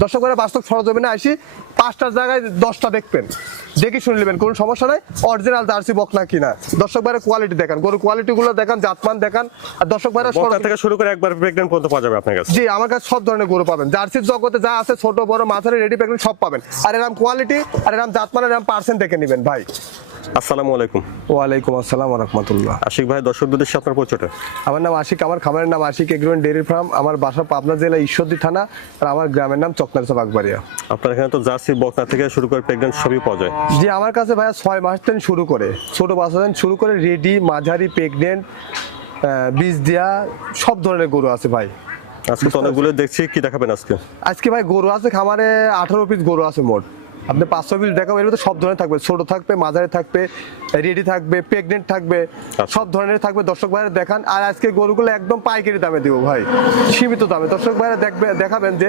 দর্শক ভাইরা বাস্তব সরজমিনে আসি পাঁচটার জায়গায় দশটা দেখবেন। দেখে শুনে নেবেন কোনো সমস্যা নাই। অরিজিনাল জার্সি বকনা কিনা। দর্শক ভাইরা কোয়ালিটি দেখান। গরু কোয়ালিটি গুলো দেখান জাতমান দেখান আর দর্শক ভাইরা থেকে শুরু করে একবার প্রেগনেন্ট পর্যন্ত পাওয়া যাবে আপনার কাছে। জি আমার কাছে সব ধরনের গরু পাবেন। জার্সির জগতে যা আছে ছোট বড় মাথার রেডি প্যাকেট সব পাবেন। আর এরকম কোয়ালিটি আর এরকম জাতমান এরকম পার্সেন্ট দেখে নেবেন ভাই। আসসালামু আলাইকুম। ওয়ালাইকুম আসসালাম রহমতুল্লাহ। আশিক ভাই দর্শকদের উদ্দেশ্যে আপনার পরিচয়টা। আমার নাম আশিক আমার খামারের নাম আশিক এগ্রোন ডেয়ারি ফার্ম। আমার বাসা পাবনা জেলা ঈশ্বরদী থানা আর আমার গ্রামের নাম চকনারসা বাগবাড়িয়া। আপনার এখানে তো জার্সি বকনা থেকে শুরু করে প্রেগনেন্ট সবই পাওয়া যায়। জি আমার কাছে ভাইয়া ছয় মাস থেকে শুরু করে। ছোট বাচ্চা থেকে শুরু করে রেডি মাঝারি প্রেগনেন্ট বীজ দেওয়া সব ধরনের গরু আছে ভাই। আজকে তো অনেকগুলো দেখছি কি দেখাবেন আজকে? আজকে ভাই গরু আছে খামারে আঠারো পিস গরু আছে মোট। আপনি পাঁচশো পিস দেখাবো এর মধ্যে সব ধরনের থাকবে। ছোট থাকবে মাঝারি থাকবে রেডি থাকবে প্রেগনেন্ট থাকবে সব ধরনের থাকবে। দর্শক ভাইরা দেখান আর আজকে গরুগুলো একদম পাইকারি দামে দিব ভাই সীমিত দামে। দর্শক ভাইরা দেখবে দেখাবেন যে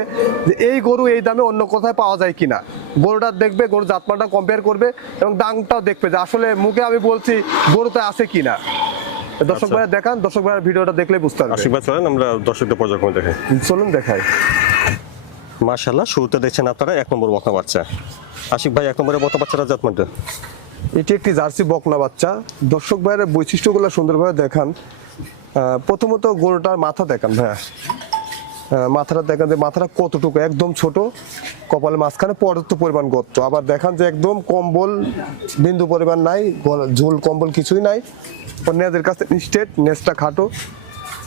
এই গরু এই দামে অন্য কোথায় পাওয়া যায় কিনা। গরুটা দেখবে গরু জাতমানটা কম্পেয়ার করবে এবং দামটাও দেখবে যে আসলে মুখে আমি বলছি গরুতে আছে কিনা। দর্শক আচ্ছা। ভাইরা দেখান দর্শক ভাইরা ভিডিওটা দেখলে বুঝতে আশিক পারবে। ভাই চলেন আমরা দর্শকদের পর্যায়ক্রমে দেখাই। চলুন দেখাই। মাশাল্লাহ শুরুতে দেখছেন আপনারা, এক নম্বর বকনা বাচ্চা। আশিক ভাই, এক নম্বরের বকনা বাচ্চারা জাতমানটা এটি একটি জার্সি বকনা বাচ্চা। দর্শক ভাইয়ের বৈশিষ্ট্যগুলো সুন্দরভাবে দেখান। প্রথমত গরুটার মাথা দেখান ভাইয়া। মাথাটা দেখান যে মাথাটা কতটুকু, একদম ছোট। কপালের মাঝখানে পর্যাপ্ত পরিমাণ গর্ত। আবার দেখান যে একদম কম্বল, বিন্দু পরিমাণ নাই ঝোল, কম্বল কিছুই নাই। নেজের কাছে স্টেট নেজটা খাটো।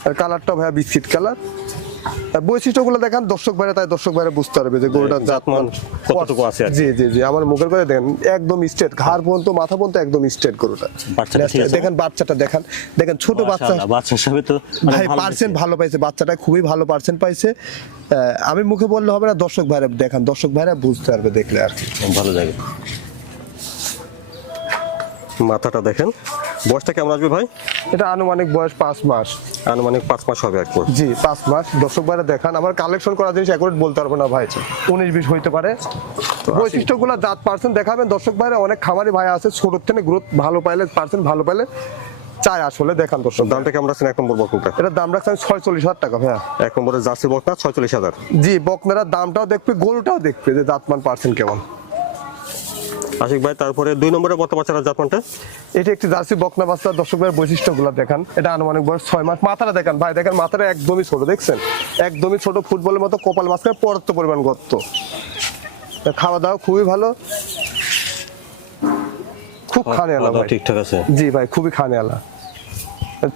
আর কালারটা ভাইয়া বিস্কিট কালার বৈশিষ্ট্যগুলো দেখান দর্শক ভাইরা তাই দর্শক ভাইরা বুঝতে পারবে যে গরুটার জাতমান কতটুকু আছে জি জি জি আমার মুখের কথা দেখেন একদম স্ট্রেট ঘাড় পর্যন্ত মাথা পর্যন্ত একদম স্ট্রেট গরুটা? দেখেন বাচ্চাটা দেখান দেখেন ছোট বাচ্চা। বাচ্চা হিসাবে তো ভাই পার্সেন্ট ভালো পাইছে বাচ্চাটা খুবই ভালো পার্সেন্ট পাইছে। আমি মুখে বললে হবে না দর্শক ভাইরা দেখান দর্শক ভাইরা বুঝতে পারবে দেখলে আর কি। ভালো জায়গা মাথাটা দেখেন। বয়সটা কেমন আসবে ভাই? এটা আনুমানিক বয়স পাঁচ মাস। আনুমানিক পাঁচ মাস হবে একবার। জি পাঁচ মাস। দর্শক ভাইরা দেখান আমার কালেকশন করা জিনিস অ্যাকুরেট বলতে পারব না ভাই। উনিশ বিশ হইতে পারে। বৈশিষ্ট্যগুলো জাত পার্সেন্ট দেখাবেন। দর্শক ভাইরা অনেক খামারি ভাই আছে ছোটোর থেকে গ্রোথ ভালো পাইলে পার্সেন্ট ভালো পাইলে চাই আসলে দেখান দর্শক দামটা কেমন রাখছেন এক নম্বর বকনটা এটার দাম রাখছে আমি ছয়চল্লিশ হাজার টাকা ভাইয়া। এক নম্বরের জার্সি বকনা ছয়চল্লিশ হাজার। জি বকনারা দামটাও দেখবে গরুটাও দেখবে যে দাঁতমান পার্সেন্ট কেমন। আশিক ভাই তারপরে দুই নম্বরের বর্তমান বাচ্চারা জাতমানটা? এটি একটি জার্সি বকনা বাচ্চা। দর্শকের বৈশিষ্ট্যগুলো দেখান। এটা আনুমানিক বয়স ছয় মাস। মাথাটা দেখান ভাই দেখেন মাথাটা একদমই ছোট দেখছেন? একদমই ছোট ফুটবলের মতো কপাল মাঝখানে পর্যাপ্ত পরিমাণ গর্ত। খাওয়া দাওয়া খুবই ভালো। খুব খানে আলা ঠিকঠাক আছে। জি ভাই খুবই খানে আলা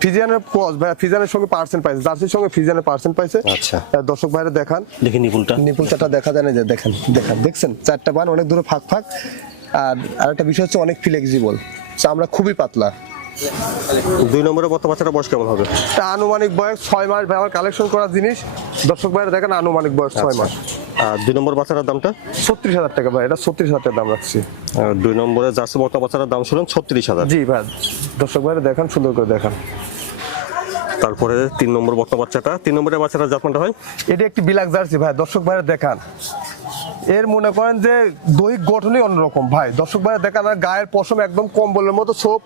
ফিজিয়ানের ক্রস ভাই ফিজিয়ানের সঙ্গে পার্সেন্ট পাইছে। জার্সির সঙ্গে ফিজিয়ানের পার্সেন্ট পাইছে। আচ্ছা। দর্শক ভাইরা দেখান। দেখি নিপুলটা নিপুলটা দেখা যায় না যে দেখেন দেখেন দেখছেন? চারটা বান অনেক দূরে ফাঁক ফাঁক। আর আরেকটা বিষয় হচ্ছে অনেক ফ্লেক্সিবল চামড়া খুবই পাতলা। দুই নম্বরে বর্তমান বাচ্চারা বয়স কেমন হবে? তা আনুমানিক বয়স ছয় মাস ভাই আমার কালেকশন করা জিনিস। দর্শক ভাইরা দেখেন আনুমানিক বয়স ছয় মাস। আর দুই নম্বর বাচ্চাটার দামটা? ছত্রিশ হাজার টাকা ভাই এটা ছত্রিশ হাজার টাকা দাম রাখছি। আর দুই নম্বরে জার্সি বর্তমান বাচ্চাটার দাম শুনুন ছত্রিশ হাজার। জি ভাই দর্শক ভাইরা দেখান সুন্দর করে দেখান। তারপরে তিন নম্বর বর্তমান বাচ্চাটা। তিন নম্বরের বাচ্চাটা জাতমানটা হয়? এটি একটি বিলাক জার্সি ভাই, দর্শক ভাইরা দেখান। এর মনে করেন যে দৈহিক গঠনই অন্যরকম ভাই। দর্শক ভাইরা দেখান, আর গায়ের পশম একদম কম্বলের মতো ছোপ,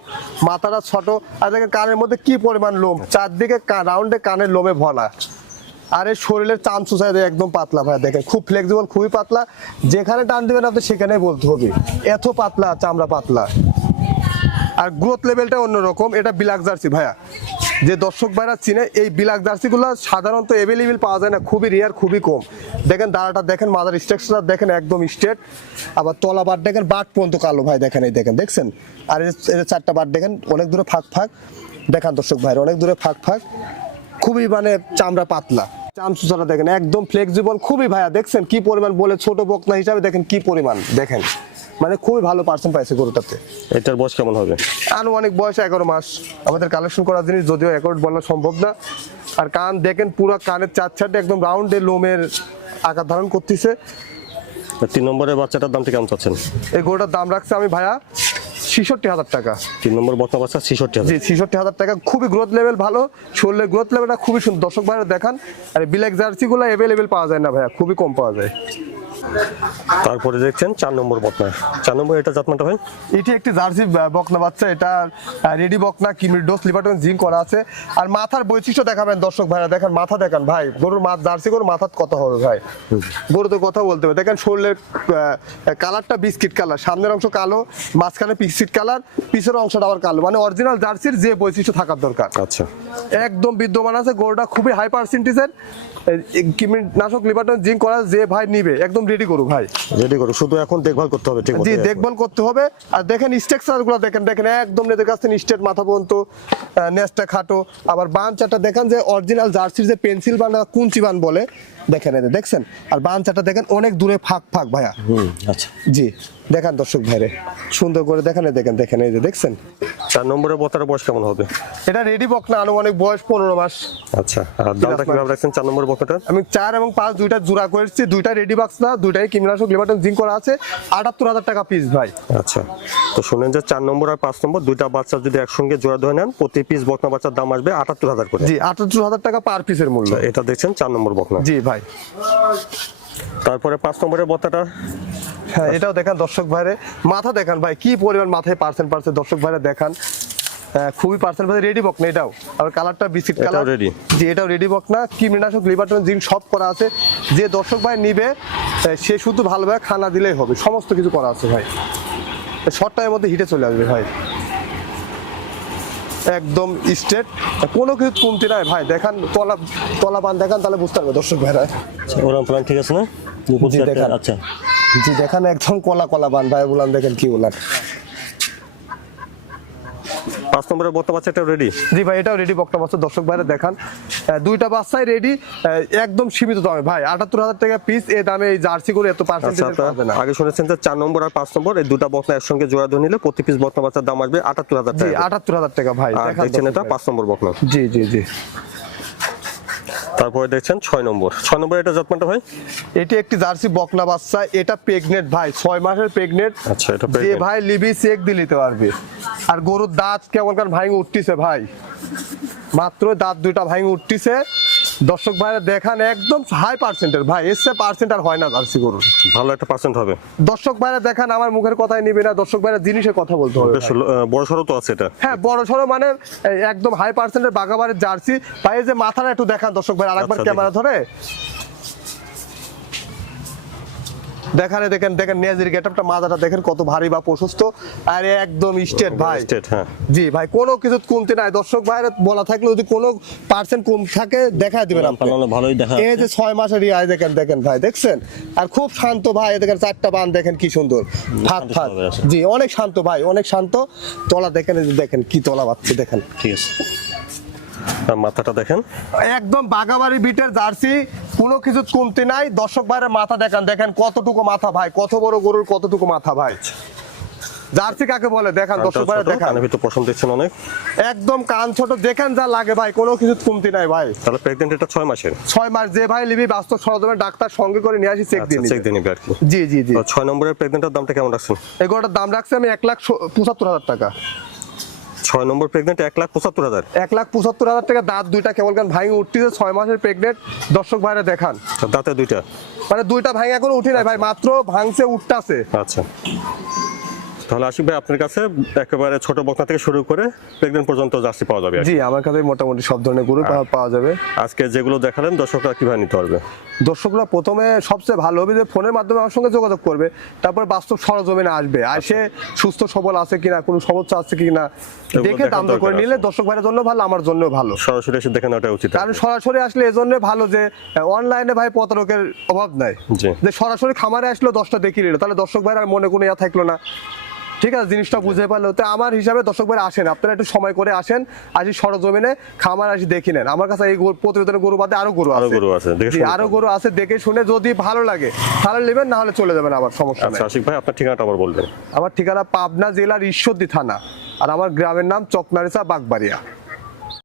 মাথাটা ছোট, আর দেখেন কানের মধ্যে কি পরিমাণ লোম। চারদিকে রাউন্ডে কানের লোমে ভরা। আর এই শরীরের চাম সুসাই একদম পাতলা ভাই, দেখেন। খুব ফ্লেক্সিবল খুবই পাতলা। যেখানে টান দিবেন আপনি সেখানেই বলতে হবে। এত পাতলা, চামড়া পাতলা। আর গ্রোথ লেভেলটা অন্যরকম। এটা বিলাক জার্সি ভাইয়া। যে দর্শক ভাইরা চিনে, এই বিলাক জার্সিগুলো সাধারণত অ্যাভেলেবেল পাওয়া যায় না, খুবই রেয়ার খুবই কম। দেখেন দাঁড়াটা, দেখেন মাদার স্ট্রাকচার দেখেন একদম স্ট্রেট আবার তলা বাট দেখেন বাট পর্যন্ত কালো ভাই, দেখেন এই দেখেন, দেখছেন? আর এর চারটা বাট, দেখেন, অনেক দূরে ফাঁক ফাঁক। দেখান দর্শক ভাইরা, অনেক দূরে ফাঁক ফাঁক। খুবই মানে চামড়া পাতলা। চামচুচাটা দেখেন, একদম ফ্লেক্সিবল খুবই ভাইয়া, দেখছেন? কি পরিমাণ বলে ছোট বকনা হিসাবে দেখেন কি পরিমাণ, দেখেন। মানে খুবই ভালো পার্সেন্ট পাইছে গরুটাতে। এটার বয়স কেমন হবে? আনুমানিক বয়স এগারো মাস। আমাদের কালেকশন করার জিনিস যদিও একট বলা সম্ভব না। আর কান দেখেন পুরো কানের চার চারটে একদম রাউন্ডে লোমের আকার ধারণ করতেছে। তিন নম্বরের বাচ্চাটার দামটা কেমন চাচ্ছেন? এই গরুটার দাম রাখছে আমি ভাইয়া ছিষট্টি হাজার টাকা। তিন নম্বর বর্তমান বাচ্চা ছিষট্টি হাজার। জি ছিষট্টি হাজার টাকা। খুবই গ্রোথ লেভেল ভালো। শরীরের গ্রোথ লেভেলটা খুবই সুন্দর। দর্শক ভাইরা দেখান। আর ব্ল্যাক জার্সিগুলো অ্যাভেলেবেল পাওয়া যায় না ভাইয়া। খুবই কম পাওয়া যায়। তারপরে দেখছেন চার নম্বর বকনা। চার নম্বর এটা জাতমানটা ভাই? এটি একটি জার্সি বকনা বাচ্চা। এটা রেডি বকনা কিমির ডোজ লিভারটন জিঙ্ক করা আছে। আর মাথার বৈশিষ্ট্য দেখাবেন দর্শক ভাইরা। দেখেন মাথা দেখেন ভাই। গরুর মাথ জার্সি গরুর মাথার কত হবে ভাই। গরু তো কথা বলতে হবে। দেখেন শরীরের কালারটা বিস্কিট কালার। সামনের অংশ কালো মাঝখানে বিস্কিট কালার পিছের অংশটা আবার কালো। মানে অরিজিনাল জার্সির যে বৈশিষ্ট্য থাকার দরকার। আচ্ছা। একদম বিদ্যমান আছে। গরুটা খুবই হাই পার্সেন্টেজের কীটনাশক লিভারটন জিঙ্ক করা যে ভাই নিবে একদম রেডি করু ভাই। রেডি করো শুধু এখন দেখভাল করতে হবে ঠিক জি দেখভাল করতে হবে। আর দেখেন স্ট্রাকচারগুলো দেখেন দেখেন একদম নেদের কাছ থেকে স্টেট মাথা পর্যন্ত নেসটা খাটো। আবার বাঞ্চাটা দেখেন যে অরিজিনাল জার্সির যে পেন্সিল বান কুঞ্চি বান বলে দেখেন এদের দেখছেন? আর বাঞ্চাটা দেখেন অনেক দূরে ফাঁক ফাঁক ভাইয়া। হুম আচ্ছা। জি দেখান দর্শক ভাইরে সুন্দর করে দেখেন দেখেন দেখেন এই যে দেখছেন? চার নম্বরের বতার বয়স কেমন হবে? এটা রেডি বক না আনুমানিক বয়স পনেরো মাস। আচ্ছা আর দামটা কীভাবে রাখছেন চার নম্বর বকনাটা আমি চার এবং পাঁচ দুইটা জোড়া করেছি দুইটা রেডি বক্স না দুইটাই কীটনাশক লিভারটন জিঙ্ক করা আছে আটাত্তর হাজার টাকা পিস ভাই। আচ্ছা তো শুনেন যে চার নম্বর আর পাঁচ নম্বর দুইটা বাচ্চা যদি একসঙ্গে জোড়া ধরে নেন প্রতি পিস বকনা বাচ্চার দাম আসবে আটাত্তর হাজার করে। জি আটাত্তর হাজার টাকা পার পিসের মূল্য। এটা দেখছেন চার নম্বর বকনা। জি ভাই। তারপরে পাঁচ নম্বরের বতাটা হ্যাঁ এটাও দেখান দর্শক ভাইরে। মাথা দেখান ভাই কি পরিমাণ মাথায় পার্সেন্ট পার্সেন্ট দর্শক ভাইরে দেখান। আহ, খুবই পার্সেন্ট ভাই রেডি বক না এটাও? আর কালারটা বিস্কিট কালার ready? জি এটাও রেডি বক না। কীটনাশক লিভারটন জিম সব করা আছে। যে দর্শক ভাই নিবে সে শুধু ভালোভাবে খানা দিলেই হবে। সমস্ত কিছু করা আছে ভাই। শর্ট টাইমের মধ্যে হিটে চলে আসবে ভাই। একদম স্ট্রেট কোনো কিছু কমতি নাই ভাই। দেখান তলা তলা বান দেখান তাহলে বুঝতে পারবে দর্শক ভাইরা। ওরাম প্ল্যান ঠিক আছে না। আচ্ছা। জি দেখান একদম কলা কলা বান ভাই বললাম দেখেন কি বললাম পাঁচ নম্বরের বত্তা বাচ্চাটা রেডি জি ভাই এটাও রেডি বক্তা বাচ্চা দর্শক ভাইরা দেখান। দুইটা বাচ্চাই রেডি একদম সীমিত দামে। ভাই আটাত্তর হাজার টাকা পিস এই দামে এই জার্সি করে এত আচ্ছা পার্সেন্টেজ পাবে না। আগে শুনেছেন যে চার নম্বর আর পাঁচ নম্বর এই দুটা বকনা একসঙ্গে জোড়া ধরে নিলে প্রতি পিস বকনা বাচ্চার দাম আসবে আটাত্তর হাজার টাকা। আটাত্তর হাজার টাকা ভাই। দেখছেন এটা পাঁচ নম্বর বকনা জি জি জি। তারপরে দেখছেন ছয় নম্বর। ছয় নম্বর এটা যত্নটা ভাই? এটি একটি জার্সি বকলা বাচ্চা এটা প্রেগনেন্ট ভাই ছয় মাসের প্রেগনেন্ট। আচ্ছা, এটা যে ভাই লিবি চেক দিয়ে নিতে পারবে। আর গরুর দাঁত কেমন কারণ ভাই উঠতিছে ভাই। মাত্র দাঁত দুইটা ভাই উঠতিছে। দর্শক ভাইরা দেখান একদম হাই পার্সেন্টের ভাই এসে পার্সেন্ট আর হয় না জার্সি গরুর ভালো একটা পার্সেন্ট হবে। দর্শক ভাইরা দেখান আমার মুখের কথাই নিবে না। দর্শক ভাইরা জিনিসের কথা বলতে হবে। বড় সড়ো তো আছে এটা। হ্যাঁ বড় সড়ো মানে একদম হাই পার্সেন্টের বাগাবারের জার্সি। ভাই যে মাথাটা একটু দেখান দর্শক ভাই আরেকবার আচ্ছা, ক্যামেরা ধরে। দেখানে দেখেন দেখেন নেজের গেটআপটা মাথাটা দেখেন কত ভারী বা প্রশস্ত। আর একদম স্টেট ভাই। স্টেট হ্যাঁ। জি ভাই কোনো কিছু কমতি নাই। দর্শক ভাইয়ের বলা থাকলে যদি কোনো পার্সেন্ট কম থাকে দেখায় দিবেন আপনি। ভালোই দেখা এই যে ছয় মাসের রিয়াজ দেখেন দেখেন ভাই দেখছেন? আর খুব শান্ত ভাই দেখেন চারটা বান দেখেন কি সুন্দর। ফাঁক ফাঁক জি অনেক শান্ত ভাই অনেক শান্ত। তলা দেখেন দেখেন কি তলা পাচ্ছে দেখেন। ঠিক আছে। মাথাটা দেখেন। একদম বাগাবাড়ি বিটের জার্সি কোনো কিছু কমতি নাই দর্শক ভাইয়ের মাথা দেখান দেখেন কতটুকু মাথা ভাই কত বড় গরুর কতটুকু মাথা ভাই। জার্সি কাকে বলে? দেখান দর্শক ছোট, দেখান। কানের ভিতর পশম দেখছেন অনেক। একদম কান ছোট দেখেন যা লাগে ভাই কোনো কিছু কমতি নাই ভাই। তাহলে প্রেগনেন্ট এটা ছয় মাসের। ছয় মাস যে ভাই লিবি বাস্তব সরজমের ডাক্তার সঙ্গে করে নিয়ে আসি চেক দিয়ে আচ্ছা চেক। দিয়ে নিবে আর কি। জি জি জি। তো ছয় নম্বরের প্রেগনেন্টের দামটা কেমন রাখছেন? এই গরুটার দাম রাখছি আমি এক লাখ স- পঁচাত্তর হাজার টাকা। ছয় নম্বর প্রেগনেন্ট এক লাখ পঁচাত্তর হাজার। এক লাখ পঁচাত্তর হাজার টাকা দাঁত দুইটা কেবল কেন ভাঙে উঠতেছে ছয় মাসের প্রেগনেন্ট দর্শক ভাইরা দেখান। দাঁতে দুইটা। মানে দুইটা ভাঙে এখনও উঠি নাই ভাই মাত্র ভাঙছে উঠতেছে। আচ্ছা। তাহলে আশিক ভাই আপনার কাছে একেবারে ছোট বকনা থেকে শুরু করে প্রেগনেন্ট পর্যন্ত জার্সি পাওয়া যাবে জি আমার কাছে মোটামুটি সব ধরনের গরু পাওয়া- যাবে। আজকে যেগুলো দেখালেন দর্শকরা কীভাবে নিতে পারবে? দর্শকরা প্রথমে সবচেয়ে ভালো হবে যে ফোনের মাধ্যমে আমার সঙ্গে যোগাযোগ করবে তারপর বাস্তব সরজমিনে আসবে। আর সে সুস্থ সবল আছে কিনা কোনো সমস্যা আছে কিনা দেখে দাম দর করে নিলে দর্শক ভাইয়ের জন্য ভালো আমার জন্য ভালো। সরাসরি এসে দেখে নেওয়াটা উচিত কারণ সরাসরি আসলে এজন্য ভালো যে অনলাইনে ভাই প্রতারকের অভাব নাই। যে সরাসরি খামারে আসলো দশটা দেখিয়ে নিল তাহলে দর্শক ভাইয়ের আর মনে কোনো ইয়া থাকল না। ঠিক আছে জিনিসটা বুঝে পারল। তো আমার হিসাবে দর্শক ভাই আসেন আপনারা একটু সময় করে আসেন আসি সরজমিনে খামার আসি দেখি নেন। আমার কাছে এই প্রতিবেদনের গরু বাদে আরও গরু আরও গরু আছে, আরও গরু আছে দেখে শুনে যদি ভালো লাগে তাহলে নেবেন না হলে চলে যাবেন আমার সমস্যা আচ্ছা নেই। আশিক ভাই আপনার ঠিকানাটা আবার বলবেন। আমার ঠিকানা পাবনা জেলার ঈশ্বরদী থানা আর আমার গ্রামের নাম চকনারিসা বাগবাড়িয়া।